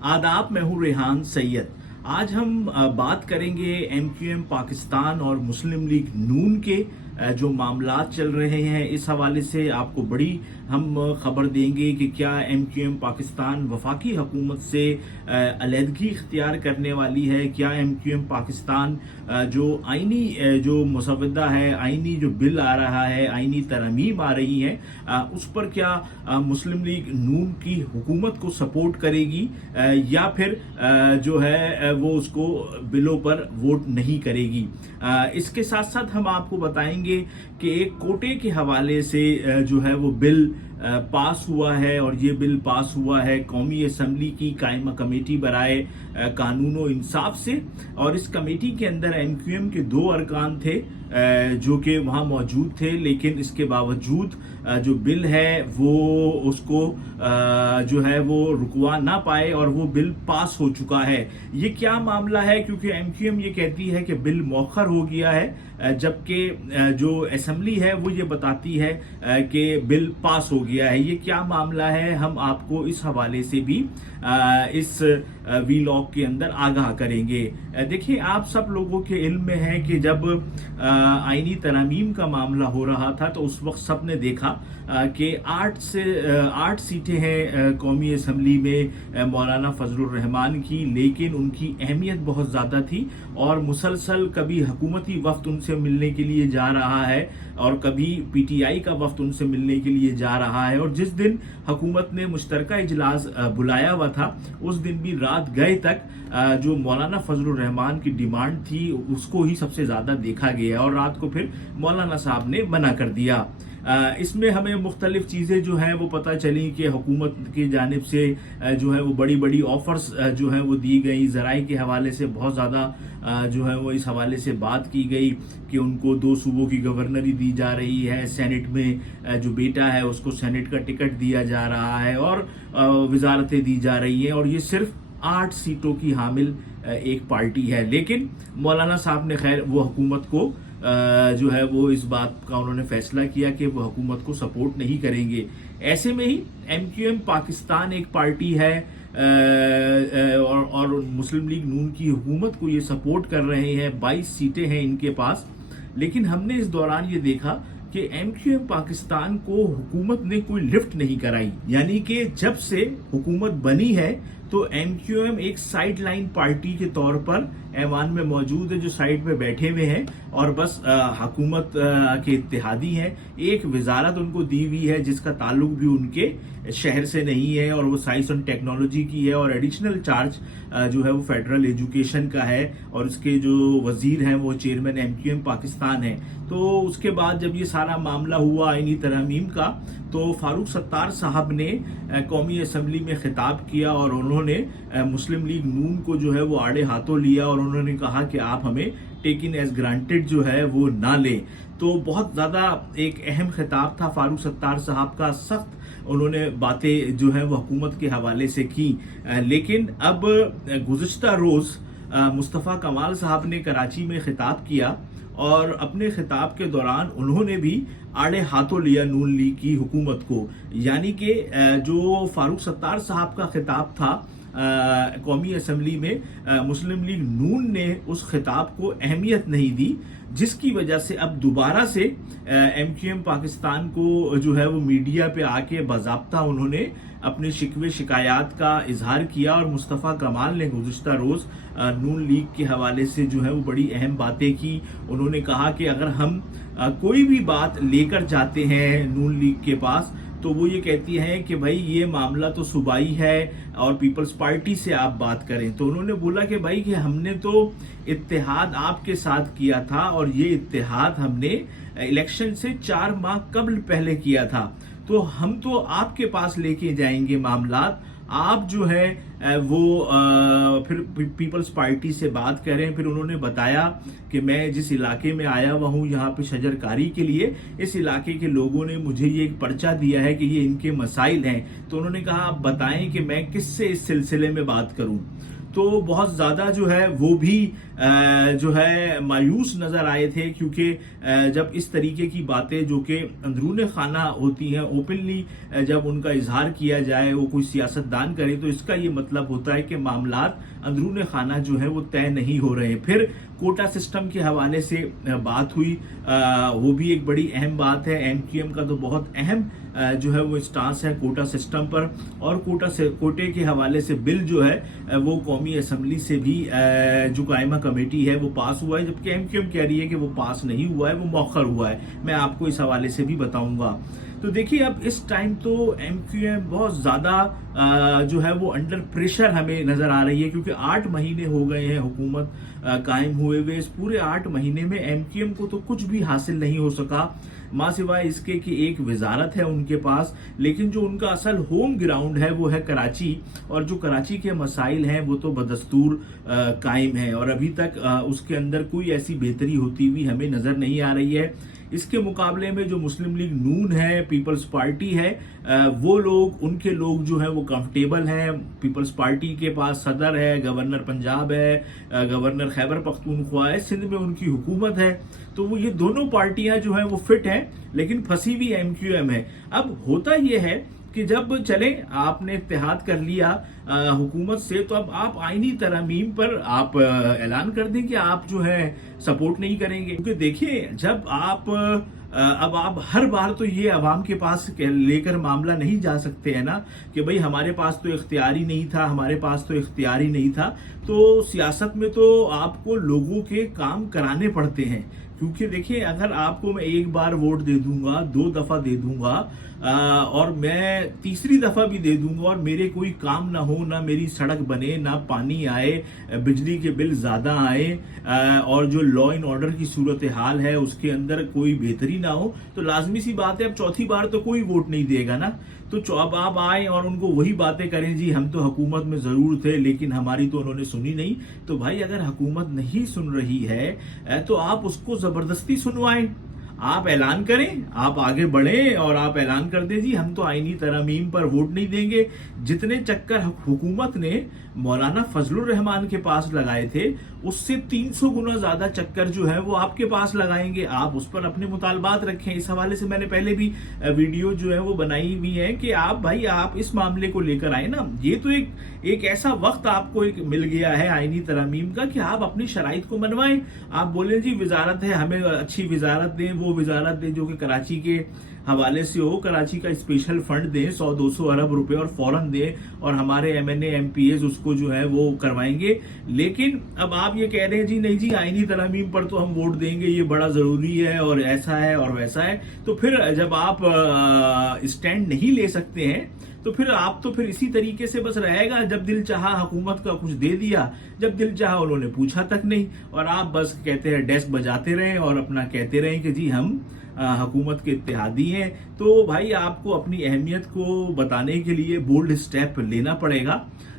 आदाब, मैं हूँ रेहान सैयद। आज हम बात करेंगे एमक्यूएम पाकिस्तान और मुस्लिम लीग नून के जो मामलात चल रहे हैं। इस हवाले से आपको बड़ी हम खबर देंगे कि क्या एमक्यूएम पाकिस्तान वफाकी हुकूमत से अलहदगी इख्तियार करने वाली है। क्या एमक्यूएम पाकिस्तान जो आइनी जो मसवदा है, आइनी जो बिल आ रहा है, आइनी तरमीम आ रही है, उस पर क्या मुस्लिम लीग नून की हुकूमत को सपोर्ट करेगी या फिर जो है वो उसको बिलों पर वोट नहीं करेगी। इसके साथ साथ हम आपको बताएंगे कि एक कोटे के हवाले से जो है वो बिल पास हुआ है, और ये बिल पास हुआ है कौमी असम्बली की कायमा कमेटी बराए कानून व इंसाफ से। और इस कमेटी के अंदर एमक्यूएम के 2 अरकान थे जो कि वहाँ मौजूद थे, लेकिन इसके बावजूद जो बिल है वो उसको जो है वो रुकवा ना पाए और वो बिल पास हो चुका है। ये क्या मामला है? क्योंकि एमक्यूएम ये कहती है कि बिल मौखर हो गया है, जबकि जो असेंबली है वो ये बताती है कि बिल पास हो गया है। ये क्या मामला है, हम आपको इस हवाले से भी इस वीलॉग के अंदर आगाह करेंगे। देखिए, आप सब लोगों के इल्म में है कि जब आईनी तरमीम का मामला हो रहा था तो उस वक्त सबने देखा कि 8 सीटें हैं कौमी असम्बली में मौलाना फजलुर रहमान की, लेकिन उनकी अहमियत बहुत ज़्यादा थी और मुसलसल कभी हुकूमती वफ्द उनसे मिलने के लिए जा रहा है और कभी पीटीआई का वफ्द उनसे मिलने के लिए जा रहा है। और जिस दिन हुकूमत ने मुश्तरका इजलास बुलाया हुआ था उस दिन भी रात गए तक जो मौलाना फजलुर रहमान की डिमांड थी उसको ही सबसे ज़्यादा देखा गया और रात को फिर मौलाना साहब ने मना कर दिया। इसमें हमें मुख्तलिफ चीज़ें जो हैं वो पता चली कि हुकूमत की जानिब से जो है वो बड़ी बड़ी ऑफर्स जो है वो दी गई। ज़राए के हवाले से बहुत ज़्यादा जो है वो इस हवाले से बात की गई कि उनको 2 सूबों की गवर्नरी दी जा रही है, सेनेट में जो बेटा है उसको सेनेट का टिकट दिया जा रहा है और वजारतें दी जा रही हैं, और ये सिर्फ 8 सीटों की हामिल एक पार्टी है। लेकिन मौलाना साहब ने खैर वो हुकूमत को जो है वो इस बात का उन्होंने फैसला किया कि वो हुकूमत को सपोर्ट नहीं करेंगे। ऐसे में ही एमक्यूएम पाकिस्तान एक पार्टी है और मुस्लिम लीग नून की हुकूमत को ये सपोर्ट कर रहे हैं। 22 सीटें हैं इनके पास, लेकिन हमने इस दौरान ये देखा कि एमक्यूएम पाकिस्तान को हुकूमत ने कोई लिफ्ट नहीं कराई। यानी कि जब से हुकूमत बनी है तो एमक्यूएम एक साइड लाइन पार्टी के तौर पर ऐवान में मौजूद है, जो साइड में बैठे हुए हैं और बस हुकूमत के इत्तेहादी हैं। एक वजारत उनको दी हुई है जिसका ताल्लुक भी उनके शहर से नहीं है और वो साइंस एंड टेक्नोलॉजी की है, और एडिशनल चार्ज जो है वो फेडरल एजुकेशन का है, और इसके जो वजीर हैं वो चेयरमैन एमक्यूएम पाकिस्तान है। तो उसके बाद जब ये सारा मामला हुआ आईनी तरमीम का, तो फारूक सत्तार साहब ने कौमी असम्बली में खिताब किया और उन्होंने मुस्लिम लीग नून को जो है वो आड़े हाथों लिया और उन्होंने कहा कि आप हमें टेकिन एज ग्रांटेड जो है वो ना लें। तो बहुत ज़्यादा एक अहम खिताब था फारूक सत्तार साहब का, सख्त उन्होंने बातें जो है वो हुकूमत के हवाले से की। लेकिन अब गुज़िश्ता रोज़ मुस्तफ़ा कमाल साहब ने कराची में खिताब किया और अपने खिताब के दौरान उन्होंने भी आड़े हाथों लिया नून लीग की हुकूमत को। यानी कि जो फारूक सत्तार साहब का खिताब था कौमी असम्बली में, मुस्लिम लीग नून ने उस खिताब को अहमियत नहीं दी, जिसकी वजह से अब दोबारा से एमक्यूएम पाकिस्तान को जो है वो मीडिया पे आके बाज़ाब्ता उन्होंने अपने शिकवे शिकायत का इजहार किया। और मुस्तफ़ा कमाल ने गुज़िश्ता रोज़ नून लीग के हवाले से जो है वो बड़ी अहम बातें की। उन्होंने कहा कि अगर हम कोई भी बात लेकर जाते हैं नून लीग के पास तो वो ये कहती है कि भाई ये मामला तो सूबाई है और पीपल्स पार्टी से आप बात करें। तो उन्होंने बोला कि भाई कि हमने तो इत्तेहाद आपके साथ किया था और ये इत्तेहाद हमने इलेक्शन से 4 माह कबल पहले किया था, तो हम तो आपके पास लेके जाएंगे मामलात, आप जो है वो फिर पीपल्स पार्टी से बात करें। फिर उन्होंने बताया कि मैं जिस इलाके में आया हुआ हूँ यहाँ पे शजरकारी के लिए, इस इलाके के लोगों ने मुझे ये एक पर्चा दिया है कि ये इनके मसाइल हैं। तो उन्होंने कहा आप बताएं कि मैं किससे इस सिलसिले में बात करूं। तो बहुत ज़्यादा जो है वो भी जो है मायूस नज़र आए थे, क्योंकि जब इस तरीके की बातें जो कि अंदरून खाना होती हैं ओपनली जब उनका इजहार किया जाए, वो कोई सियासतदान करे, तो इसका ये मतलब होता है कि मामलात अंदरून खाना जो है वो तय नहीं हो रहे हैं। फिर कोटा सिस्टम के हवाले से बात हुई, वो भी एक बड़ी अहम बात है। एमक्यूएम का तो बहुत अहम जो है वो स्टांस है कोटा सिस्टम पर, और कोटे के हवाले से बिल जो है वो कौमी असम्बली से भी जो कायमा कमेटी है वो पास हुआ है, जबकि एमक्यूएम कह रही है कि वो पास नहीं हुआ है, वो मौखर हुआ है। मैं आपको इस हवाले से भी बताऊंगा। तो देखिए, अब इस टाइम तो एमक्यूएम बहुत ज्यादा जो है वो अंडर प्रेशर हमें नजर आ रही है, क्योंकि 8 महीने हो गए हैं हुकूमत कायम हुए हुए। इस पूरे 8 महीने में एमक्यूएम को तो कुछ भी हासिल नहीं हो सका, मां सिवाय इसके कि एक वजारत है उनके पास, लेकिन जो उनका असल होम ग्राउंड है वो है कराची, और जो कराची के मसाइल हैं वो तो बदस्तूर कायम है, और अभी तक उसके अंदर कोई ऐसी बेहतरी होती हुई हमें नजर नहीं आ रही है। इसके मुकाबले में जो मुस्लिम लीग नून है, पीपल्स पार्टी है, वो लोग, उनके लोग जो है वो कंफर्टेबल हैं। पीपल्स पार्टी के पास सदर है, गवर्नर पंजाब है, गवर्नर खैबर पख्तूनख्वा है, सिंध में उनकी हुकूमत है, तो वो ये दोनों पार्टियां जो है वो फिट हैं, लेकिन फंसी हुई एमक्यूएम है। अब होता ये है कि जब चले आपने इत्तेहाद कर लिया हुकूमत से, तो अब आप आईनी तरमीम पर आप ऐलान कर दें कि आप जो है सपोर्ट नहीं करेंगे, क्योंकि देखिए जब आप अब आप हर बार तो ये अवाम के पास लेकर मामला नहीं जा सकते हैं ना कि भाई हमारे पास तो इख्तियार ही नहीं था, हमारे पास तो इख्तियार ही नहीं था। तो सियासत में तो आपको लोगों के काम कराने पड़ते हैं, क्योंकि देखिए अगर आपको मैं एक बार वोट दे दूंगा, 2 दफा दे दूंगा और मैं तीसरी दफा भी दे दूंगा, और मेरे कोई काम ना हो, ना मेरी सड़क बने, ना पानी आए, बिजली के बिल ज्यादा आए, और जो लॉ एंड ऑर्डर की सूरत हाल है उसके अंदर कोई बेहतरी ना हो, तो लाजमी सी बात है अब चौथी बार तो कोई वोट नहीं देगा ना। तो अब आप आए और उनको वही बातें करें, जी हम तो हुकूमत में जरूर थे लेकिन हमारी तो उन्होंने सुनी नहीं। तो भाई अगर हुकूमत नहीं सुन रही है तो आप उसको जबरदस्ती सुनवाएं, आप ऐलान करें, आप आगे बढ़ें और आप ऐलान कर दें जी हम तो आईनी तरमीम पर वोट नहीं देंगे। जितने चक्कर हुकूमत ने मौलाना फजलुर रहमान के पास लगाए थे, उससे 300 गुना ज्यादा चक्कर जो है वो आपके पास लगाएंगे। आप उस पर अपने मुतालबात रखें। इस हवाले से मैंने पहले भी वीडियो जो है वो बनाई हुई है कि आप भाई आप इस मामले को लेकर आए ना। ये तो एक ऐसा वक्त आपको एक मिल गया है आईनी तरमीम का कि आप अपनी शराइत को मनवाएं। आप बोले जी वजारत है, हमें अच्छी वजारत दें, वो वजारत दें जो कि कराची के हवाले से हो, कराची का स्पेशल फंड दें 100-200 अरब रुपए और फौरन दें, और हमारे एमएनए एमपीएस उसको जो है वो करवाएंगे। लेकिन अब आप ये कह रहे हैं जी नहीं जी आईनी तरमीम पर तो हम वोट देंगे, ये बड़ा जरूरी है और ऐसा है और वैसा है। तो फिर जब आप स्टैंड नहीं ले सकते हैं तो फिर इसी तरीके से बस रहेगा। जब दिल चाहा हुकूमत का कुछ दे दिया, जब दिल चाहा उन्होंने पूछा तक नहीं, और आप बस कहते हैं डेस्क बजाते रहें और अपना कहते रहें कि जी हम हुकूमत के इत्तेहादी हैं। तो भाई आपको अपनी अहमियत को बताने के लिए बोल्ड स्टेप लेना पड़ेगा,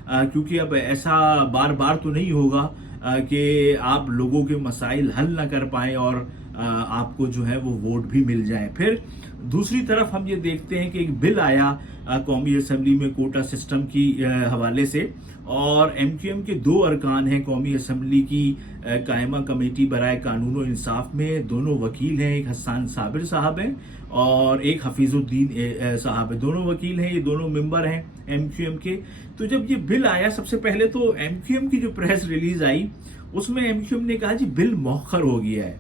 क्योंकि अब ऐसा बार बार तो नहीं होगा कि आप लोगों के मसाइल हल ना कर पाएं और आपको जो है वो वोट भी मिल जाए। फिर दूसरी तरफ हम ये देखते हैं कि एक बिल आया कौमी असम्बली में कोटा सिस्टम की हवाले से, और एमक्यूएम के 2 अरकान हैं कौमी असम्बली की कायमा कमेटी बराए कानून और इंसाफ में। दोनों वकील हैं, एक हसन साबिर साहब हैं और एक हफीजुद्दीन साहब हैं। दोनों वकील हैं, ये दोनों मेंबर हैं एमक्यूएम के। तो जब ये बिल आया, सबसे पहले तो एमक्यूएम की जो प्रेस रिलीज आई उसमें एमक्यूएम ने कहा जी बिल मौखर हो गया है।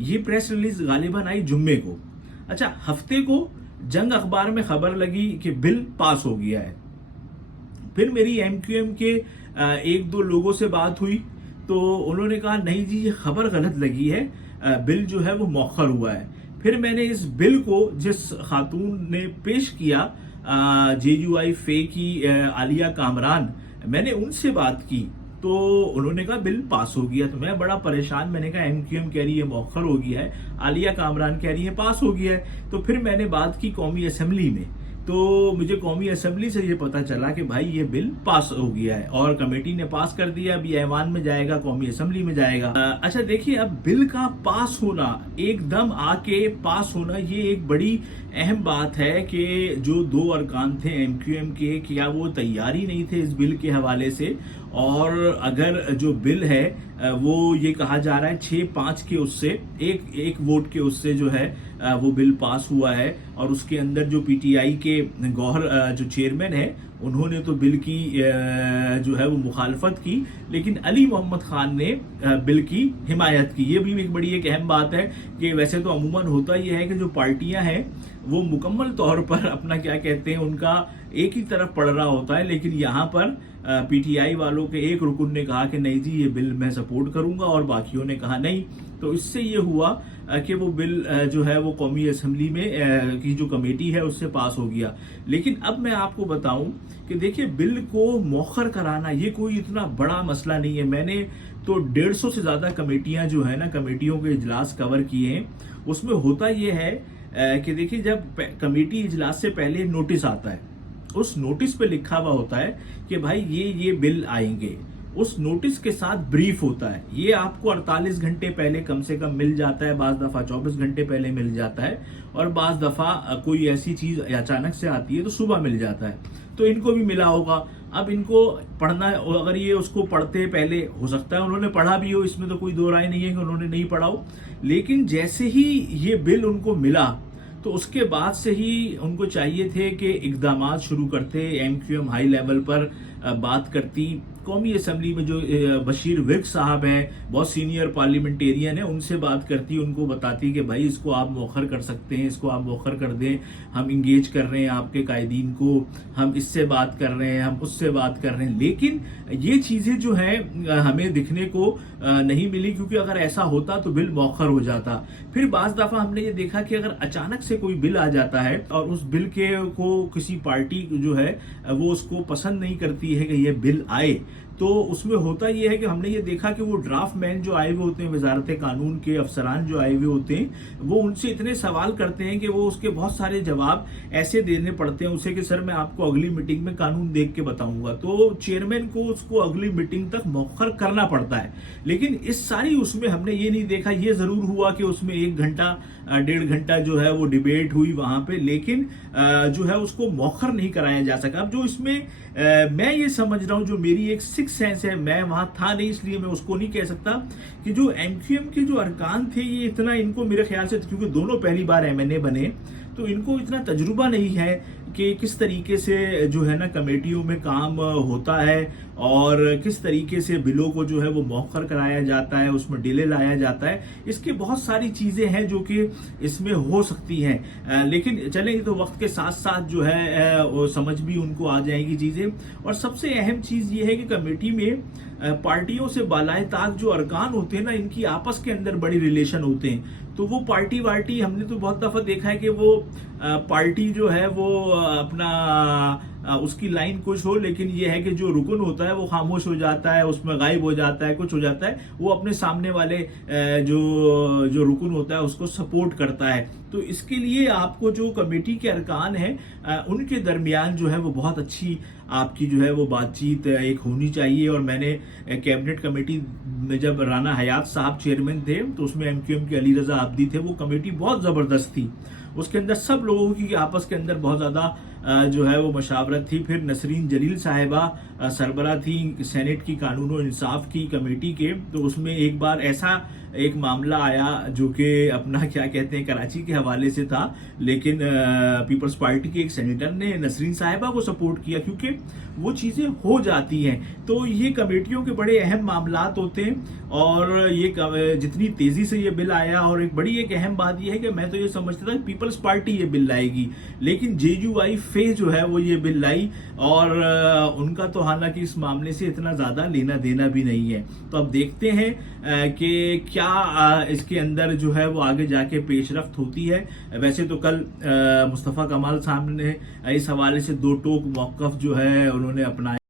ये प्रेस रिलीज गालिबन आई जुम्मे को। अच्छा, हफ्ते को जंग अखबार में खबर लगी कि बिल पास हो गया है। फिर मेरी एमक्यूएम के 1-2 लोगों से बात हुई तो उन्होंने कहा नहीं जी ये खबर गलत लगी है, बिल जो है वो मौखर हुआ है। फिर मैंने इस बिल को जिस खातून ने पेश किया JUI फे की आलिया कामरान, मैंने उनसे बात की तो उन्होंने कहा बिल पास हो गया। तो मैं बड़ा परेशान, मैंने कहा एमक्यूएम कह रही है मौखर हो गया है, आलिया कामरान कह रही है पास हो गया है। तो फिर मैंने बात की कौमी असम्बली में, तो मुझे कौमी असम्बली से ये पता चला कि भाई ये बिल पास हो गया है और कमेटी ने पास कर दिया, अभी ऐवान में जाएगा, कौमी असम्बली में जाएगा। अच्छा देखिए, अब बिल का पास होना, एकदम आके पास होना, ये एक बड़ी अहम बात है कि जो दो अरकान थे एमक्यूएम के, क्या वो तैयार ही नहीं थे इस बिल के हवाले से। और अगर जो बिल है वो ये कहा जा रहा है 6-5 के उससे एक वोट के उससे जो है वो बिल पास हुआ है। और उसके अंदर जो पीटीआई के गौहर जो चेयरमैन है, उन्होंने तो बिल की जो है वो मुखालफत की, लेकिन अली मोहम्मद खान ने बिल की हिमायत की। ये भी एक बड़ी एक अहम बात है कि वैसे तो अमूमन होता ये है कि जो पार्टियां हैं वो मुकम्मल तौर पर अपना क्या कहते हैं उनका एक ही तरफ पड़ रहा होता है, लेकिन यहाँ पर पीटीआई वालों के एक रुकन ने कहा कि नहीं जी ये बिल मैं सपोर्ट करूंगा और बाकियों ने कहा नहीं। तो इससे ये हुआ कि वो बिल जो है वो कौमी असम्बली में की जो कमेटी है उससे पास हो गया। लेकिन अब मैं आपको बताऊं कि देखिए बिल को मौखर कराना ये कोई इतना बड़ा मसला नहीं है। मैंने तो 150 से ज्यादा कमेटियां जो है ना, कमेटियों के इजलास कवर किए हैं। उसमें होता ये है कि देखिए जब कमेटी इजलास से पहले नोटिस आता है, उस नोटिस पे लिखा हुआ होता है कि भाई ये बिल आएंगे। उस नोटिस के साथ ब्रीफ होता है, ये आपको 48 घंटे पहले कम से कम मिल जाता है, बाज दफा 24 घंटे पहले मिल जाता है, और बाज दफा कोई ऐसी चीज अचानक से आती है तो सुबह मिल जाता है। तो इनको भी मिला होगा। अब इनको पढ़ना, अगर ये उसको पढ़ते पहले, हो सकता है उन्होंने पढ़ा भी हो, इसमें तो कोई दो राय नहीं है कि उन्होंने नहीं पढ़ा हो, लेकिन जैसे ही ये बिल उनको मिला तो उसके बाद से ही उनको चाहिए थे कि इकदाम शुरू करते, एमक्यूएम हाई लेवल पर बात करती। कौमी असम्बली में जो बशीर विर्क साहब हैं, बहुत सीनियर पार्लियामेंटेरियन है, उनसे बात करती, उनको बताती कि भाई इसको आप मौखर कर सकते हैं, इसको आप मौखर कर दें, हम इंगेज कर रहे हैं आपके कायदीन को, हम इससे बात कर रहे हैं, हम उससे बात कर रहे हैं। लेकिन ये चीजें जो हैं हमें दिखने को नहीं मिली, क्योंकि अगर ऐसा होता तो बिल मौखर हो जाता। फिर बाज दफा हमने ये देखा कि अगर अचानक से कोई बिल आ जाता है और उस बिल के को किसी पार्टी जो है वो उसको पसंद नहीं करती है कि ये बिल आए, तो उसमें होता ये है कि हमने ये देखा कि वो ड्राफ्ट मैन जो आए हुए होते हैं, वजारत कानून के अफसरान जो आए हुए होते हैं, वो उनसे इतने सवाल करते हैं कि वो उसके बहुत सारे जवाब ऐसे देने पड़ते हैं उसे कि सर मैं आपको अगली मीटिंग में कानून देख के बताऊंगा। तो चेयरमैन को उसको अगली मीटिंग तक मौखर करना पड़ता है। लेकिन इस सारी उसमें हमने ये नहीं देखा, ये जरूर हुआ कि उसमें 1 घंटा 1.5 घंटा जो है वो डिबेट हुई वहां पे, लेकिन जो है उसको मौखर नहीं कराया जा सका। अब जो इसमें मैं ये समझ रहा हूं, जो मेरी एक सिक्स सेंस है, मैं वहां था नहीं इसलिए मैं उसको नहीं कह सकता, कि जो एमक्यूएम के जो अरकान थे ये इतना इनको मेरे ख्याल से, क्योंकि दोनों पहली बार एमएनए बने, तो इनको इतना तजुर्बा नहीं है कि किस तरीके से जो है ना कमेटियों में काम होता है और किस तरीके से बिलों को जो है वो मौखर कराया जाता है, उसमें डिले लाया जाता है। इसकी बहुत सारी चीजें हैं जो कि इसमें हो सकती हैं, लेकिन चले तो वक्त के साथ साथ जो है वो समझ भी उनको आ जाएगी चीजें। और सबसे अहम चीज ये है कि कमेटी में पार्टियों से बालाए ताक जो अरकान होते हैं ना, इनकी आपस के अंदर बड़ी रिलेशन होते हैं। तो वो पार्टी वार्टी हमने तो बहुत दफा देखा है कि वो पार्टी जो है वो अपना उसकी लाइन कुछ हो, लेकिन ये है कि जो रुकन होता है वो खामोश हो जाता है, उसमें गायब हो जाता है, कुछ हो जाता है, वो अपने सामने वाले जो रुकन होता है उसको सपोर्ट करता है। तो इसके लिए आपको जो कमेटी के अरकान हैं उनके दरमियान जो है वो बहुत अच्छी आपकी जो है वो बातचीत एक होनी चाहिए। और मैंने कैबिनेट कमेटी में जब राना हयात साहब चेयरमैन थे तो उसमें एमक्यूएम के अली रजा आब्दी थे, वो कमेटी बहुत जबरदस्त थी, उसके अंदर सब लोगों की आपस के अंदर बहुत ज्यादा जो है वो मशावरत थी। फिर नसरीन जलील साहिबा सरबरा थी सेनेट की कानून और इंसाफ की कमेटी के, तो उसमें एक बार ऐसा एक मामला आया जो कि अपना क्या कहते हैं कराची के हवाले से था, लेकिन पीपल्स पार्टी के एक सेनेटर ने नसरीन साहिबा को सपोर्ट किया, क्योंकि वो चीजें हो जाती हैं। तो ये कमेटियों के बड़े अहम मामलात होते हैं और ये जितनी तेजी से ये बिल आया, और एक बड़ी एक अहम बात ये है कि मैं तो ये समझता था पीपल्स पार्टी ये बिल लाएगी, लेकिन जेयूआई फे जो है वो ये बिल लाई, और उनका तो हालांकि इस मामले से इतना ज्यादा लेना देना भी नहीं है। तो अब देखते हैं कि क्या इसके अंदर जो है वो आगे जाके पेशरफ्त होती है। वैसे तो कल मुस्तफा कमाल साहब ने इस हवाले से दो टोक मौकफ जो है उन्होंने अपनाया।